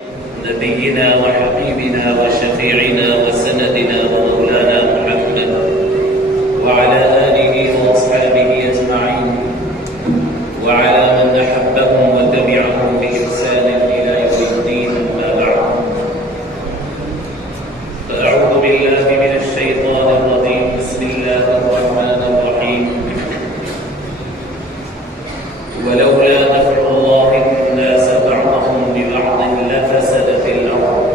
نبينا وحبيبنا وشفيعنا وسندنا ومولانا محمد وعلى آله وأصحابه أجمعين وعلى من أحبهم وتبعهم بإحسان إلى يوم الدين. أما بعد، فأعوذ بالله من الشيطان الرجيم. بسم الله الرحمن الرحيم. ولولا دفع الله الناس بعضهم ببعض لفسدت الأرض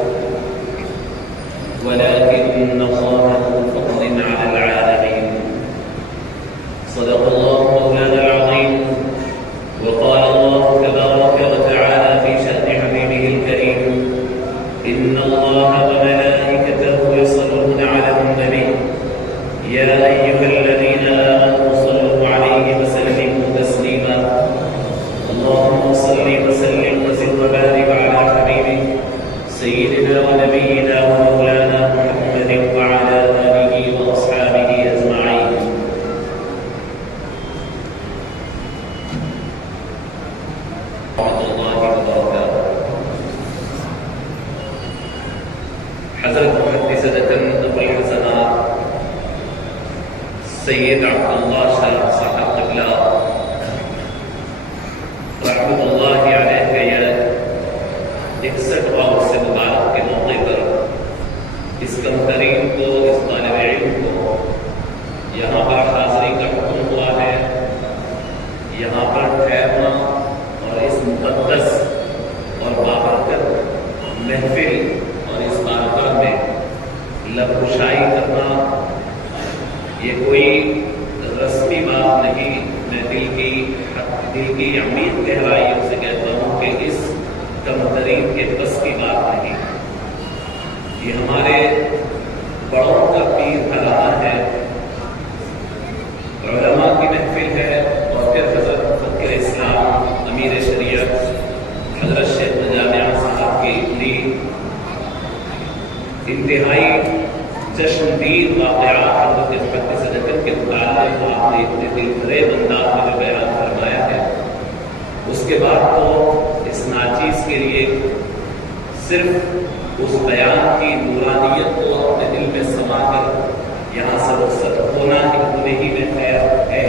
ولكن الله ذو فضل على العالمين. صدق الله مولانا العظيم. وقال الله تبارك وتعالى في شأن حبيبه الكريم: إن الله وملائكته يصلون على النبي يا أيها الذين آمنوا صلوا عليه وسلموا تسليما. اللهم صل وسلم وزد وبارك على حبيبك سيدنا ونبينا ومولانا محمد وعلى آله وأصحابه أجمعين. ورحمة الله وبركاته. حضرت محدثة أبو الحسنات سید عبداللہ شاہ صاحب قبلہ رحمۃ اللہ علیہ کے 61 عرص مبارک کے موقع پر اس کم ترین کو، اس طالب علم کو یہاں پر حاضری کا حکم ہوا ہے. یہاں پر ٹھہرنا اور اس مقدس اور بابرکت محفل اور اس بارگاہ میں لب کشائی کرنا یہ کوئی رسمی بات نہیں. میں دل کی عمیق گہرائیوں سے کہتا ہوں کہ اس کم ترین کے بس کی بات نہیں. یہ ہمارے بڑوں کا پیر گھرانہ ہے، علماء کی محفل ہے، اور پھر حضرت فقیر اسلام امیر شریعت حضرت شیخ جامعہ صاحب کی اتنی انتہائی جشندید واقعات حضرت محدث صدقت کے متعلق آپ نے اتنے دل فریب انداز میں جو بیان فرمایا ہے، اس کے بعد تو اس ناچیز کے لیے صرف اس بیان کی نورانیت کو اپنے دل میں سما کر یہاں سے رخصت ہونا اتنے ہی میں خیر ہے.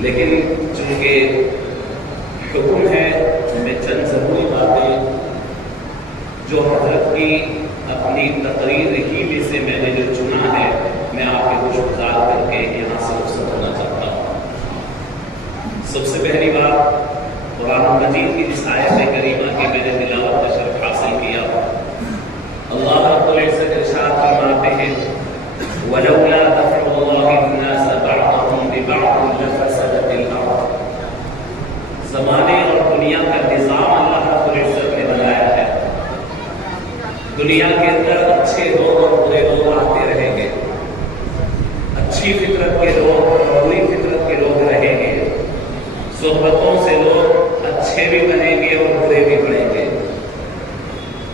لیکن چونکہ حکم ہے، میں چند ضروری باتیں جو حضرت کی اپنی تقریر ہی میں سے میں نے جو چنا ہے، میں آپ کے گوش گزار کر کے یہاں سے رخصت ہونا چاہتا ہوں. سب سے پہلی بات، قرآن مجید کی جس آیت کریمہ کی میں نے تلاوت کا شرف حاصل کیا، اللہ رب العزت ارشاد فرماتے ہیں: وَلَوْلَا دَفْعُ اللَّهِ النَّاسَ بَعْضَهُمْ بِبَعْضٍ لَفَسَدَتِ الْأَرْضُ. زمانے اور دنیا کا نظام اللہ رب العزت نے بنایا ہے. دنیا کے اندر اچھے لوگ اور برے لوگ آتے رہیں گے، اچھی فطرت کے لوگ اور بری فطرت کے لوگ رہیں گے. صحبتوں سے لوگ اچھے بھی بنیں گے اور برے بھی بنیں گے.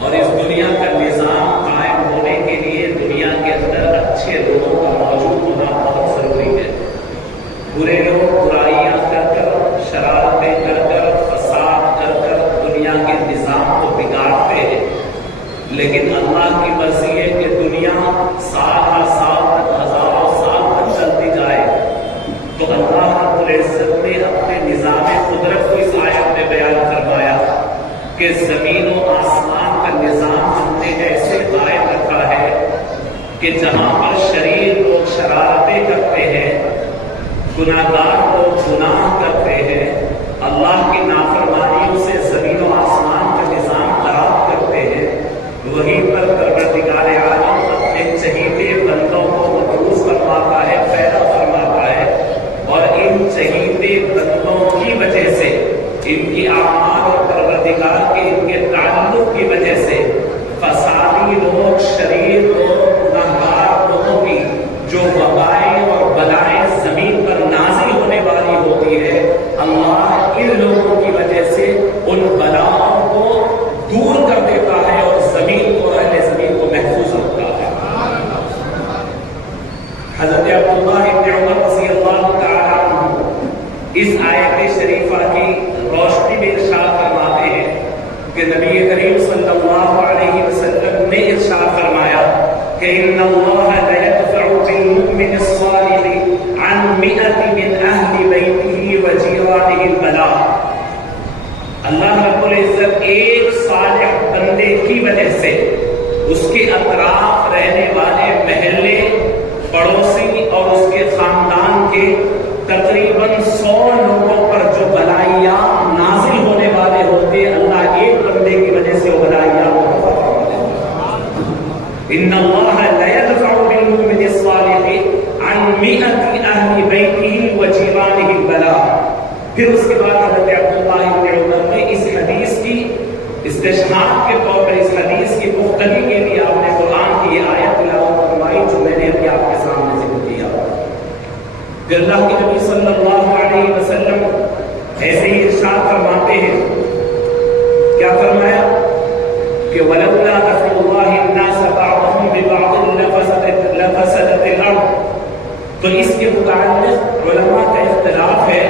اور اس دنیا کا نظام قائم ہونے کے لیے دنیا کے اندر اچھے لوگوں کا موجود ہونا بہت ضروری ہے. برے لوگ برائیاں کر کر، شرارتیں کر کر، فساد کر کر دنیا کے نظام کو بگاڑتے ہیں. لیکن اللہ کی مرضی ہے کہ دنیا سال ہر سال تک، ہزاروں سال تک چلتی جائے. تو اللہ رب العزت نے اپنے نظام قدرت کو اس آیت میں بیان فرمایا کہ زمین و آسمان کا نظام ہم نے ایسے قائم رکھا ہے کہ جہاں پر شریر لوگ شرارتیں کرتے ہیں، گناہگار لوگ گناہ کرتے ہیں، اللہ کی نافرمانیوں سے زمین و آسمان کا نظام خراب کرتے ہیں، وہیں پر پروردگار عالم اپنے چہیتے بندوں کو مبعوث فرماتا ہے، پیدا فرماتا ہے. اور ان چہیتے بندوں کی وجہ سے، ان کی اعمال اور پروردگار کے ان کے تعلق کی وجہ سے فسادی لوگ، شریر لوگ، گناہگار لوگوں کی جو وبائیں اور بلائیں زمین پر نازل ہونے والی ہوتی ہے، اللہ ان لوگوں کی وجہ سے ان بلاؤں کو دور کر دیتا ہے اور زمین کو، اہل زمین کو محفوظ رکھتا ہے. حضرت عبداللہ ابن عمر رضی اللہ تعالیٰ عنہ اس آیت شریفہ کی روشنی میں ارشاد فرماتے ہیں کہ نبی کریم صلی اللہ علیہ وسلم نے ارشاد فرمایا کہ ان اللہ لا يدفع بالمؤمن الصالح عن 100 من اہل بیتہ وجیرانہ البلاء. اللہ رب العزت ایک صالح بندے کی وجہ سے اس کے اطراف رہنے والے محلے، پڑوسی اور اس کے خاندان کے تقریباً 100 لوگوں پر جو بلائیاں نازل ہونے والے ہوتے، اللہ ایک بندے کی وجہ سے وہ بلائیاں ان اللہ لا يدفع بالمؤمن الصالح عن 100 اہل بیتہ وجیرانہ البلاء. پھر اس کے بعد حضرت عبداللہ بن عمر نے اس حدیث کی استشہاد کے طور پر اس حدیث کی پختگی کے لیے آپ نے قرآن کی یہ آیت تلاوت فرمائی جو میں نے ابھی آپ کے سامنے ذکر کیا. کہ اللہ کے نبی صلی اللہ علیہ وسلم ایسے ہی ارشاد فرماتے ہیں. کیا فرمایا کہ وَلَوْلَا دَفْعُ اللَّهِ النَّاسَ بَعْضَهُم بِبَعْضٍ لَفَسَدَتِ الْأَرْضُ. تو اس کے متعلق علماء کا اختلاف ہے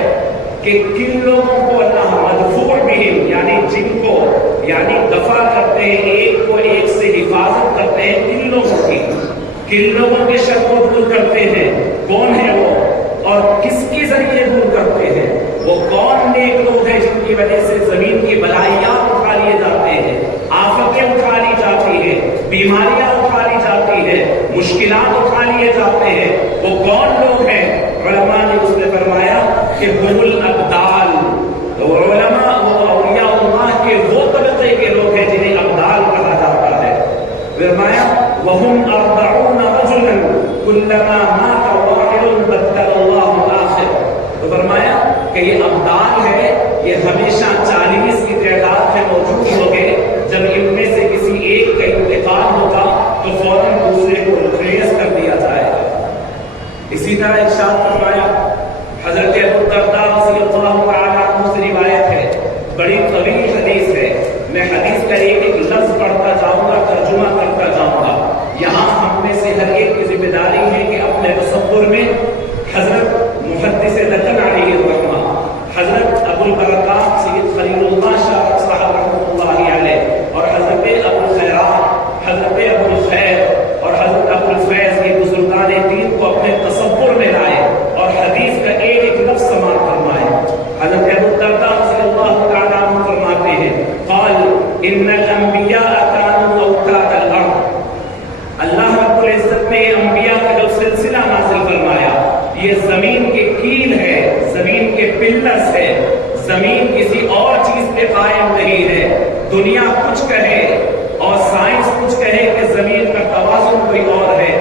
کہ کن لوگوں کو اللہ مدفوع بہم یعنی جن کو یعنی دفع کرتے ہیں، ایک کو ایک سے حفاظت کرتے ہیں، کن لوگوں کے شر کو دور کرتے ہیں، کون ہے وہ اور کس کے ذریعے دور کرتے ہیں. وہ کون نیک لوگ ہیں جن کی وجہ سے زمین کی بلائیاں اٹھا لیے جاتے ہیں، آفتیں اٹھا لی جاتی ہیں، بیماریاں اٹھا لی جاتی ہیں، مشکلات اٹھا لیے جاتے ہیں. وہ کون لوگ ہیں؟ علماء نے اس میں فرمایا کہ هم الابدال. علماء وہ اولیاء اللہ کے وہ طبقے کے لوگ ہیں جنہیں ابدال کہا جاتا ہے. فرمایا وهم 40 رجلا كلما مات واحد بدل الله الاخر. تو فرمایا کہ یہ ابدال ہے، یہ ہمیشہ 40 کی تعداد میں موجود ہوگے. جب ان میں سے کسی ایک کا انتقال ہوگا تو فوراً دوسرے کو ریپلیس کر دیا جائے گا. اسی طرح ارشاد فرمایا حضرت ابو الدرداء رضی اللہ تعالیٰ عنہ سے روایت ہے، بڑی طویل حدیث ہے، میں حدیث کا ایک ایک لفظ پڑھتا جاؤں گا، ترجمہ کرتا جاؤں گا. یہاں ہم میں سے ہر ایک کی ذمہ داری ہے کہ اپنے تصور میں حضرت محدث دکن علیہ الرحمہ، حضرت ابو البرکات سید خلیل اللہ شاہ صاحب رحمۃ اللہ علیہ اور حضرت ابو الخیرات، حضرت ابو الخیر اور حضرت ابو الفیض کے بزرگان دین کو اپنے تصور میں لائے اور حدیث کا ایک ایک لفظ سماعت فرمائے. حضرت ابو الدرداء رضی اللہ تعالیٰ عنہ فرماتے ہیں قال ان الانبیاء كانوا اوتاد الارض. اللہ رب العزت نے انبیاء کا جو سلسلہ نازل فرمایا یہ زمین کے کیل ہے، زمین کے پلرز ہے. زمین کسی اور چیز پہ قائم نہیں ہے. دنیا کچھ کہے اور سائنس کچھ کہے کہ زمین کا توازن کوئی اور ہے،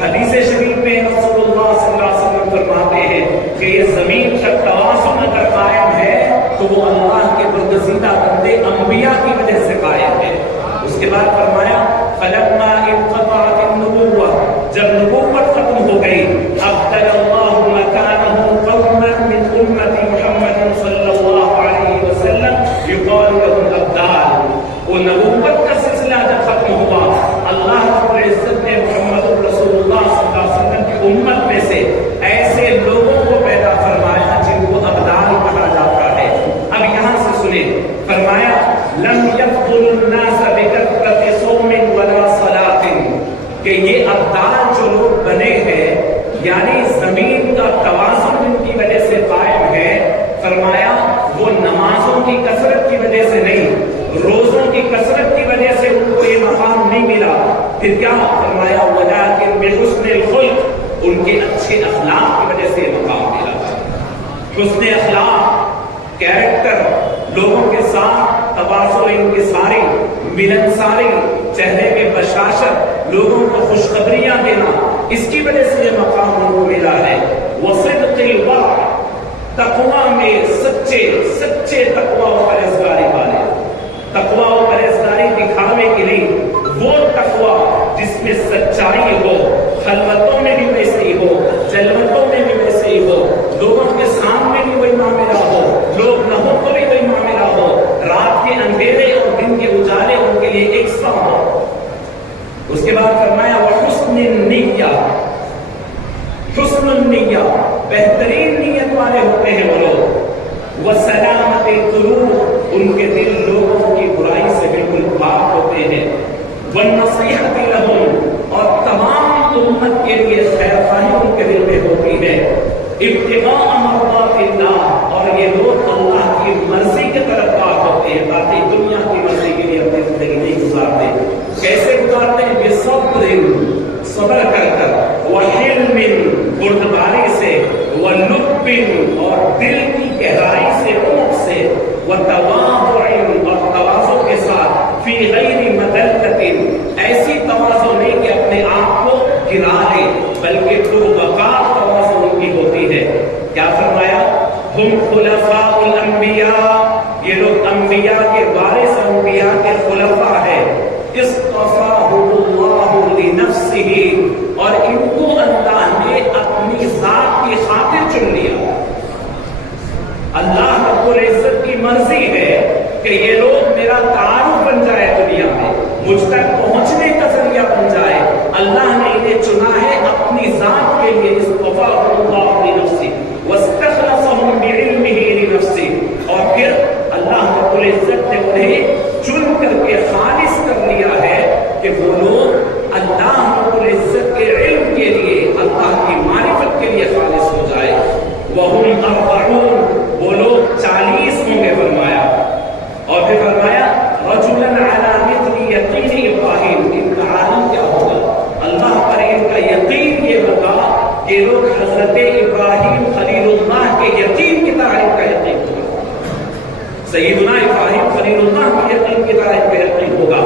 حدیث شریف میں رسول اللہ صلی اللہ علیہ وسلم فرماتے ہیں کہ یہ زمین کا توازن اگر قائم ہے تو وہ اللہ کے برگزیدہ بندے انبیاء کی وجہ سے قائم ہے. اس کے بعد فرمایا فلما انقطعت النبوة، جب نبوت ختم ہو گئی ابدل اللہ مکانہ قوما من امت محمد صلی اللہ علیہ وسلم یقال لهم ابدال. وہ نبوت کا سلسلہ جب ختم ہوا اللہ رب العزت نے محمد رسول اللہ صلی اللہ علیہ وسلم کی امت میں سے ایسے لوگوں کو پیدا فرمایا جن کو ابدال کہا جاتا ہے. اب یہاں سے سنیں، فرمایا لم يفضل الناس بكثرة صوم ولا صلاة، کہ یہ ابدال جو لوگ بنے ہیں یعنی زمین کا توازن ان کی وجہ سے قائم ہے. فرمایا وہ نمازوں کی کثرت کی وجہ سے نہیں، روزوں کی کثرت کی وجہ سے ان کو یہ مقام نہیں ملا. پھر کیا فرمایا ولیکن بحسن الخلق، ان کے اچھے اخلاق کی وجہ سے یہ مقام ملا. حسن اخلاق، کیریکٹر، لوگوں کے ساتھ تواضع انکساری، ملنساری، چہرے کے بشاشت، لوگوں کو خوشخبریاں دینا، اس کی وجہ سے یہ مقام ان کو ملا ہے. وصدق الورع، تقویٰ میں سچے تقویٰ و پرہیزگاری والے، تقویٰ و پرہیزگاری دکھانے کے لیے وہ تقویٰ جس میں سچائی ہو، خلوتوں میں بھی ویسے ہی ہو، جلوتوں میں بھی ویسے ہی ہو، لوگوں کے سامنے بھی وہی معاملہ ہو، لوگ نہ ہو تو بھی وہی معاملہ ہو، رات کے اندھیرے اور دن کے اجالے ان کے لیے یکساں ہو. اس کے بعد فرمایا وحسن النیہ، حسن النیہ، بہترین نیت والے ہوتے ہیں وہ لوگ. وسلامت القلوب، ان کے دل لوگوں کی برائی سے ابتغاء مرضات اللہ، اور یہ لوگ اللہ کی مرضی کی طرف کار ہوتے ہیں تاکہ دنیا کی مرضی کے لیے اپنی زندگی نہیں گزارتے. کیسے گزارتے ہیں؟ بصبر، صبر کر کر، وحلم، بردباری سے، ولب، اور دل کی گہرائی سے، عمق سے، وتواضع، اور تواضع کے ساتھ، فی غیر مذلۃ، ایسی تواضع نہیں کہ اپنے آپ کو گرا لے، بلکہ پروقار تواضع ان کی ہوتی ہے. کیا فرمایا؟ ہم خلفاء الانبیاء، یہ لوگ انبیاء کے وارث، انبیاء کے خلفاء ہیں. اصطفاهم اللہ لنفسہ، اور ان کو اللہ نے اپنی ذات کی خاطر چن لیا. اللہ رب العزت کی مرضی ہے کہ یہ لوگ میرا تعارف بن جائے دنیا میں، مجھ تک پہنچنے کا ذریعہ بن جائے. اللہ نے انہیں چنا ہے اپنی ذات کے لیے. اصطفاهم اللہ لنفسہ واستخلصهم بعلمہ لنفسہ، اور پھر اللہ رب العزت نے انہیں چن کر کے خالص کر لیا ہے کہ وہ لوگ اللہ رب العزت کے علم کے لیے، اللہ کی معرفت کے لیے خالص ہو جائے. وَهُمْ أَرْبَعُونَ، وہ لوگ 40 ہوں گے فرمایا. اور پھر فرمایا رَجُلًا عَلَى مِثْلِ يَقِينِ إِبْرَاهِيمَ، ان کا عالم کیا ہوگا؟ اللہ پر ان کا یقین یہ ہوگا کہ لوگ حضرت ابراہیم خلیل اللہ کے یقین کی طرح ان کا یقین ہوگا. سیدنا ابراہیم خلیل اللہ کے یقین کی طرح ان کا یقین ہوگا.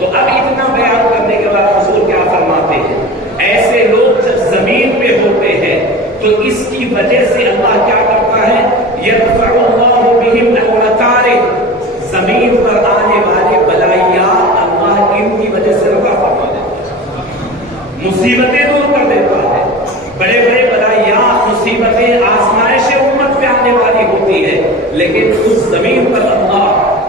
تو اب اتنا بیان کرنے کے بعد حضور کیا فرماتے ہیں؟ ایسے لوگ جب زمین پہ ہوتے ہیں تو اس کی وجہ سے اللہ کیا کرتا ہے؟ یدفع اللہ بہم المکارہ، زمین پر آنے والے بلائیات اللہ ان کی وجہ سے رفع فرما دیتا ہے، مصیبتیں دور کر دیتا ہے. بڑے بڑے بلائیات، مصیبتیں، آزمائشیں امت پہ آنے والی ہوتی ہے، لیکن اس زمین پر اللہ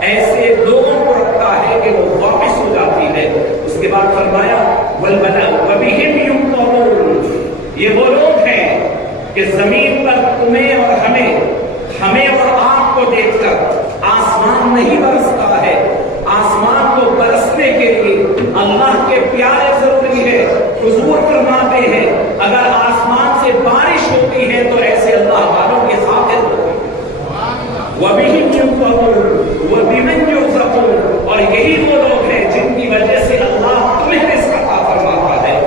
ایسے لوگوں کو رکھتا ہے کہ وہ واپس ہو جاتی ہے. اس کے بعد فرمایا وَبِهِمْ يُمْطَرُونَ، یہ وہ لوگ ہیں کہ زمین پر تمہیں اور ہمیں اور آپ کو دیکھ کر آسمان نہیں برستا ہے. آسمان کو برسنے کے لیے اللہ کے پیارے ضروری ہے. حضور فرماتے ہیں اگر آسمان سے بارش ہوتی ہے تو ایسے اللہ والوں کے خاطر ہوتی ہے. وَبِهِمْ يُمْطَرُونَ وَبِمَنْ يُرْزَقُونَ، اور یہی وہ لوگ ہیں جن کی وجہ سے اللہ تمہیں رزق عطا فرماتا ہے.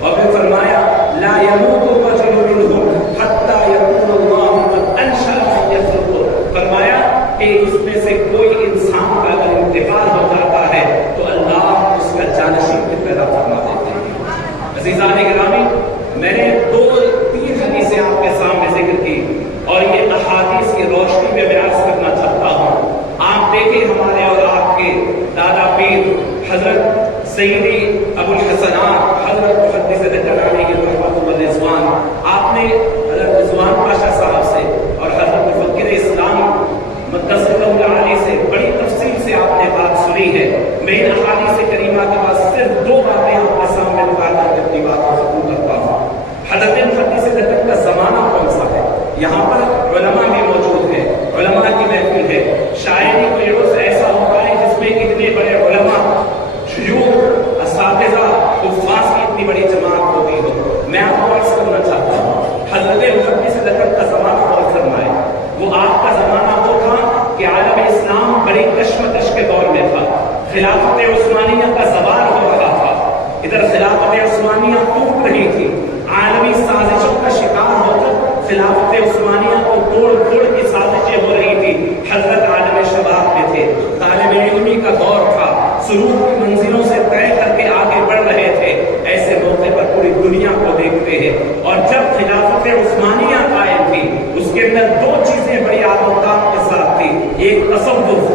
اور پھر فرمایا لَا يَمُوتُ الرَّجُلُ مِنْهُمْ حَتَّى يَكُونَ اللَّهُ قَدْ أَنْشَأَ مَن يَخْلُقُ، فرمایا کہ اس میں سے کوئی انسان کا اگر انتقال ہو جاتا ہے تو اللہ اس کا جانشین بھی پیدا فرما دیتے ہیں. عزیزان گرامی، میں نے 2-3 حدیثیں آپ کے سامنے ذکر کی اور یہ احادیث کی روشنی میں عرض کرنا چاہتا ہوں. آپ دیکھیں ہمارے اور آپ کے دادا پیر حضرت سیدی ابو الحسنات حضرت محدث دہلوی کی رحمۃ اللہ رضوان، آپ نے حضرت رضوان پاشا صاحب سے اور حضرت مفکر اسلام مقدس اللہ علیہ سے بڑی تفصیل سے آپ نے بات سنی ہے. میں ان احادیث کریمہ کے بعد صرف 2 باتیں آپ کے سامنے نکال کر اپنی بات کو ختم کرتا ہوں. حضرت محدث دہلوی کا زمانہ کون سا ہے؟ یہاں پر علماء بھی موجود ہیں، علماء کی محفل ہے. شاعری کوئی عرص ایسا ہوتا ہے جس میں اتنے بڑے علماء، شیوخ، اساتذہ، حفاظ کی اتنی بڑی جماعت ہوتی ہو. میں آپ کو عرض کرنا چاہتا ہوں حضرت محدث دہلوی کا زمانہ اور فرمائے. وہ آپ کا زمانہ وہ تھا کہ عالم اسلام بڑی کشمکش کے دور میں تھا. خلافت عثمانیہ کا زوال ہو رہا تھا. ادھر خلافت عثمانیہ ٹوٹ رہی تھی، عالمی سازشوں کا شکار ہو کر خلافت عثمانیہ کو توڑ پھوڑ کی سازشیں ہو رہی تھی. حضرت عالم شباب میں تھے، طالب علمی کا دور تھا، سرور کی منزلوں سے طے کر کے آگے بڑھ رہے تھے. ایسے موقع پر پوری دنیا کو دیکھتے ہیں. اور جب خلافت عثمانیہ قائم تھی اس کے اندر 2 چیزیں بڑی آداب کے ساتھ تھی. ایک تصوف،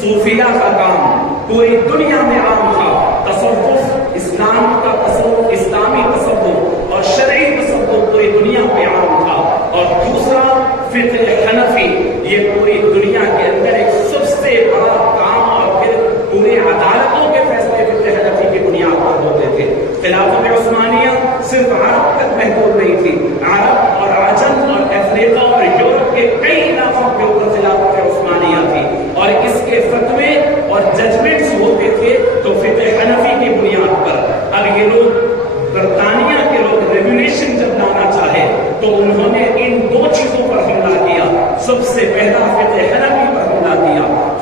صوفیہ کا کام پوری دنیا میں عام تھا. تصوف، اسلام کا تصوف، اسلامی تصوف اور شرعی تصوف پوری دنیا پہ عام تھا. اور دوسرا فقہ حنفی، یہ پوری دنیا کے اندر ایک سب سے بڑا کام اور پھر پورے عدالتوں کے فیصلے فقہ حنفی کی بنیاد پر ہوتے تھے. خلافت عثمانیہ صرف عرب تک محدود نہیں تھی، عرب اور عجم اور افریقہ اور یورپ کے کئی علاقوں کے اوپر خلافت عثمانیہ تھی. اور اس کے فتوے اور ججمنٹس ہوتے تھے تو فقہ حنفی کی بنیاد پر. اب یہ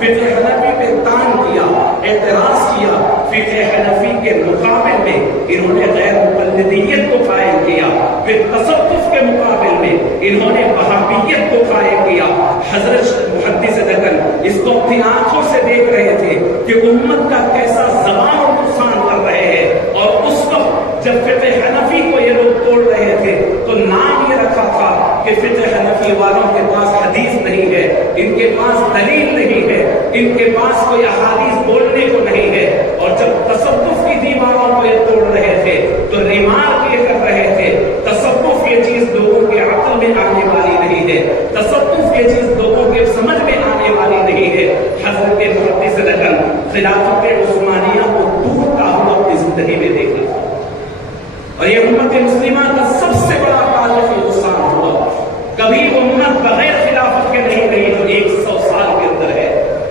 فقہ حنفی پہ تان کیا، اعتراض کیا، فقہ حنفی کے مقابل میں انہوں نے غیر مقلدیت کو قائم کیا، پھر تصوف کے مقابل میں انہوں نے وہابیت کو قائم کیا۔ حضرت محدث دکن اس کو اپنی آنکھوں سے دیکھ رہے تھے کہ امت کا کیسا زوال اور نقصان کر رہے ہیں، اور اس وقت جب فقہ حنفی کو یہ لوگ توڑ رہے تھے تو نام یہ رکھا تھا کہ فقہ حنفی والوں کے پاس حدیث نہیں ہے، ان کے پاس دلیل نہیں ہے، ان کے پاس کوئی احادیث بولنے کو نہیں ہے۔ اور جب تصوف کی دیواروں کو یہ توڑ رہے تھے تو ریمارک یہ کر رہے تھے تصوف یہ چیز لوگوں کے عقل میں آنے والی نہیں ہے، تصوف یہ چیز لوگوں کے سمجھ میں آنے والی نہیں ہے۔ حضرت محدث دکن خلافت عثمانیہ کو دور کا ہوا اپنی زندگی میں دیکھا، اور یہ امت مسلمہ کا سب سے بڑا تاریخی نقصان ہوا۔ کبھی امت بغیر خلافت کے نہیں رہی جو 100 سال کے اندر ہے،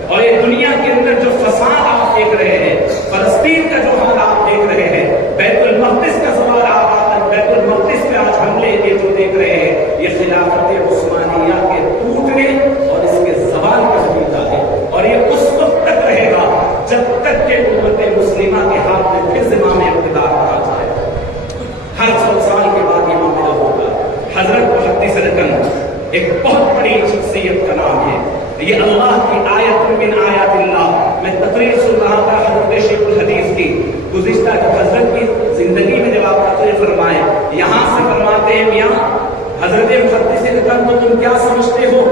اور یہ دنیا کے اندر جو فساد آپ دیکھ رہے ہیں، فلسطین کا جو حال آپ دیکھ رہے ہیں، بیت المقدس کا سوال آپ بیت المقدس پہ آج حملے یہ جو دیکھ رہے ہیں، یہ خلافت عثمانیہ کے ٹوٹنے اور اس کے زوال کا نتیجہ ہے، اور یہ اس وقت تک رہے گا جب تک کہ امت مسلمہ کے ہاتھ میں پھر زمام اقتدار آ جائے۔ ہر 100 سال کے بعد یہ معاملہ ہوگا۔ حضرت محدث دکن ایک بہت بڑی شخصیت کا نام ہے، یہ اللہ کی آیت من آیات اللہ۔ میں تقریر سن رہا تھا حضرت شیخ الحدیث کی، گزشتہ حضرت کی زندگی میں جب آپ تقریر فرمائیں، یہاں سے فرماتے ہیں میاں حضرت محدث دکن کو تم کیا سمجھتے ہو؟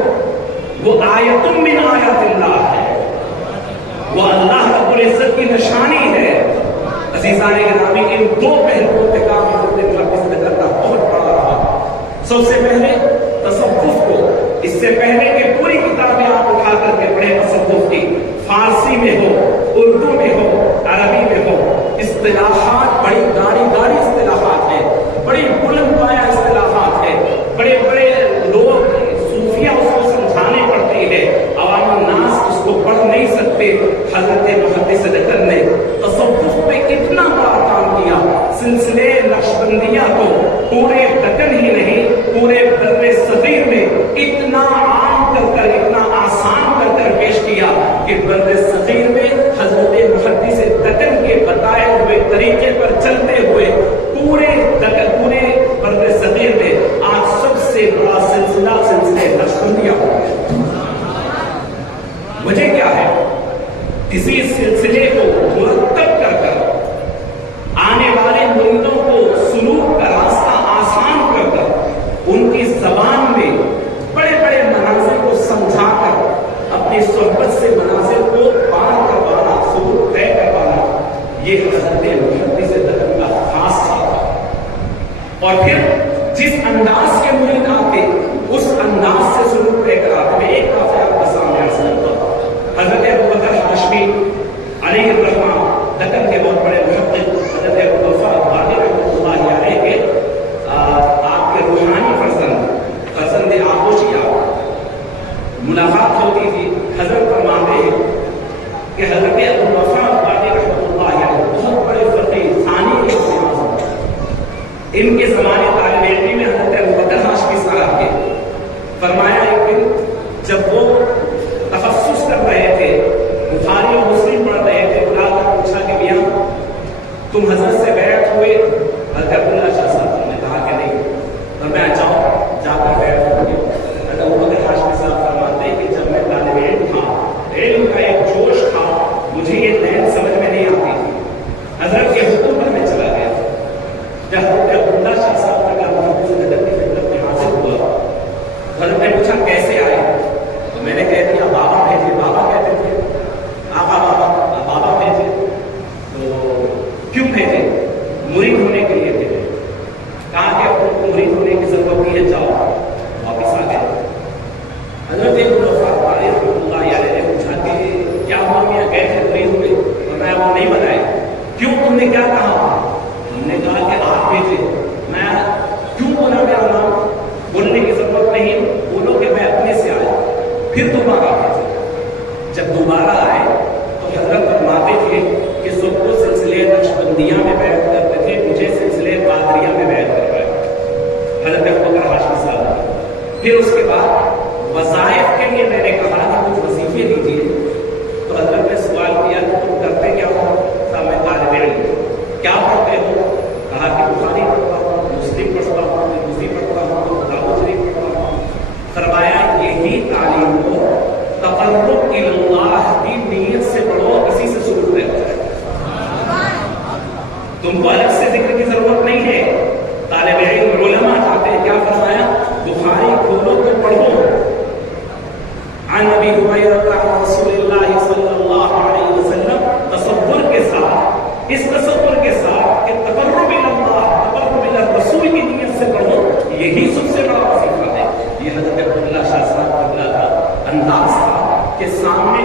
وہ آیت من آیات اللہ ہے، وہ اللہ رب العزت کی نشانی ہے۔ عزیزان گرامی، ان دو پہلوؤں پہ کام حضرت محدث دکن کا بہت بڑا رہا۔ سب سے پہلے تصوف کو، اس سے پہلے کہ پوری کتابیں آپ اٹھا کر کے پڑھیں تصوف کی، فارسی میں ہو، اردو میں ہو، عربی میں ہو، اصطلاحات بڑی گاڑی اصطلاحات ہیں، بڑی بلند پایہ اصطلاحات ہیں، بڑے بڑے لوگ صوفیہ اس کو سمجھانے پڑتی ہے، عوام الناس اس کو پڑھ نہیں سکتے۔ حضرت محدث دکن نے تصوف پہ اتنا بڑا کام کیا، سلسلے نقشبندیہ کو پورے دکن ہی نہیں پورے بر صغیر میں اتنا عام کر اتنا آسان کر پیش کیا کہ بر صغیر میں حضرت محدث دکن کے بتائے ہوئے طریقے پر چلتے ہوئے پورے بر صغیر میں آج سب سے بڑا سلسلہ نقشبندیہ ہو گیا۔ وجہ کیا ہے؟ اسی سلسلے کو مرتب کر آنے والے مریدوں کو سلوک کا راستہ آسان کر ان کی زبان میں بڑے بڑے مناظر کو سمجھا کر اپنی صحبت سے مناظر کو پار کروانا، سلوک طے کروانا، یہ حضرت محدث دکن کا خاص تھا۔ اور پھر جس انداز کے مرید آتے اس انداز سے سلوک طے کراتے۔ میں ایک واقعہ آپ کے سامنے عرض کرتا ہوں۔ حضرت ابوبکر ہاشمی علیہ الرحمہ دکن کے بہت بڑے محقق حضرت ابوبکر باقر رحمۃ اللہ علیہ کے آپ کے روحانی فرزند آغوشیہ ملاقات ہوتی تھی۔ حضرت فرماتے ہیں کہ حضرت ابوبکر باقر رحمۃ اللہ علیہ بہت بڑے فقیہ ثانی کے اعظم، ان کے زمانے طالب علمی میں حضرت ابوبکر ہاشمی صاحب کے فرمایا ایک دن جب وہ تخصص کر رہے تھے، بخاری اور مسلم پڑھ رہے تھے، بلا کر پوچھا کہ میاں تم حضرت سے بیعت ہوئے؟ حضرت عبداللہ شاہ صاحب نے کہا کہ نہیں، اور میں جاؤ جا کر بیعت ہو گیا۔ حضرت ابوبکر ہاشمی صاحب فرماتے ہیں کہ جب میں طالب علم تھا، علم کا ایک جوش تھا، مجھے یہ لین سمجھ میں نہیں آتی تھی، حضرت کے حکم پر میں چلا گیا۔ جب حضرت عبداللہ شاہ صاحب کا محدث دکن کی خدمت میں حاضر ہوا، حضرت نے پوچھا کیسے آئے؟ تو میں نے کہہ دیا بابا بھیجے۔ بابا کہتے تھے آقا بابا بھیجے۔ تو کیوں بھیجے؟ مرید ہونے کے لیے بھیجے۔ کہا کہ آپ کو مرید ہونے کی ضرورت نہیں ہے، جاؤ واپس آ گئے۔ حضرت ابوبکر رحمۃ اللہ علیہ نے پوچھا کہ کیا ہوا میاں، گئے تھے مرید ہوئے؟ اور میں وہ نہیں بتائے۔ کیوں، تم نے کیا کہا؟ ہم نے کہا کہ آپ بھیجے۔ میں کیوں بولا میرا نام؟ بولنے کی ضرورت نہیں، بولو کہ میں اپنے سے آیا۔ پھر دوبارہ بھیجے۔ جب دوبارہ آئے تو حضرت فرماتے تھے کہ سب کو سلسلے نقشبندیہ میں بیعت کرتے تھے، مجھے سلسلے قادریہ میں بیعت کر رہے حضرت ابوبکر ہاشمی صاحب۔ پھر اس کے بعد وظائف کے لیے میں نے کہا کہ کچھ وظیفے دیجیے،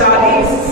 40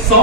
100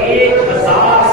1000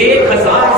1000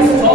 100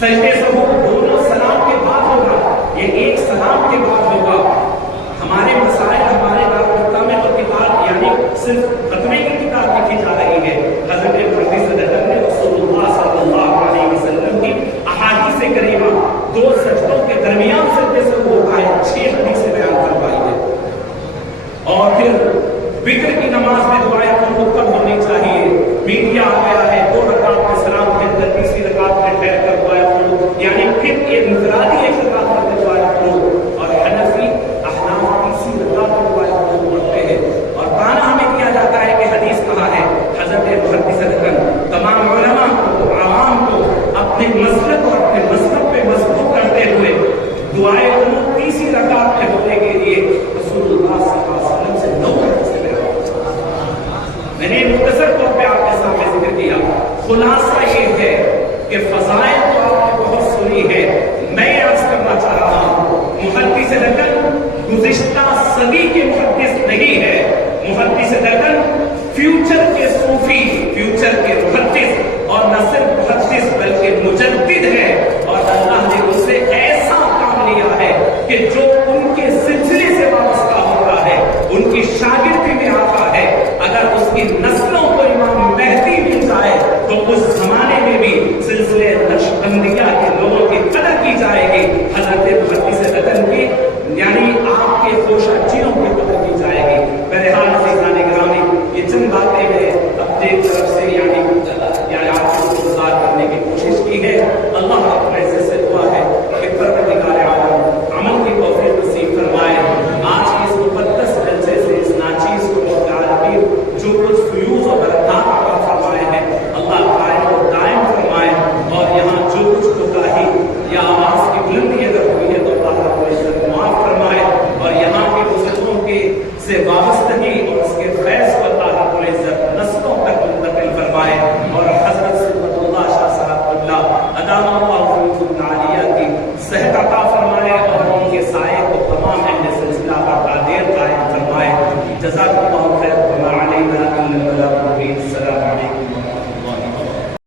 سجدے سہو دونوں سلام کے بعد ہوگا، یہ ایک سلام کے بعد ہوگا۔ ہمارے مسائل ہمارے دارالفتا میں تو کتاب یعنی صرف ختمے کی کتاب لکھی جا رہی ہے۔ حضرت مہدی صدر نے رسول اللہ صلی اللہ علیہ وسلم کی احادیث کریمہ 2 سجدوں کے درمیان سجدے سہو ہوتا ہے 6 حدیثیں بیان کروائی ہے۔ اور پھر وتر کی نماز میں دعائیں قنوت کب ہونی چاہیے؟ میڈیا آ گیا ہے 2 رکعت میں سلام کے اندر تیسری رکعت میں ٹھہر کر دعائیں قنوت، یعنی پھر ایک انفرادی ایک رکعت میں دعائیں قنوت، اور حنفی احناف تیسری رکعت میں دعائیں قنوت پڑھتے ہیں۔ اور کہنا ہمیں کیا جاتا ہے کہ حدیث کہا ہے حضرت محدث تمام علماء کو عوام کو اپنے مسلک اور اپنے مذہب پہ مضبوط کرتے ہوئے دعائیں قنوت تیسری رکعت میں ہونے کے لیے رسول اللہ صلی اللہ علیہ وسلم سے 9 حدیثیں بیان۔ میں نے مختصر طور پہ آپ کے سامنے ذکر کیا، خلاصہ یہ ہے کہ فضائل تو آپ نے بہت سنی ہے، میں یہ عرض کرنا چاہ رہا ہوں محدث گزشتہ صدی کے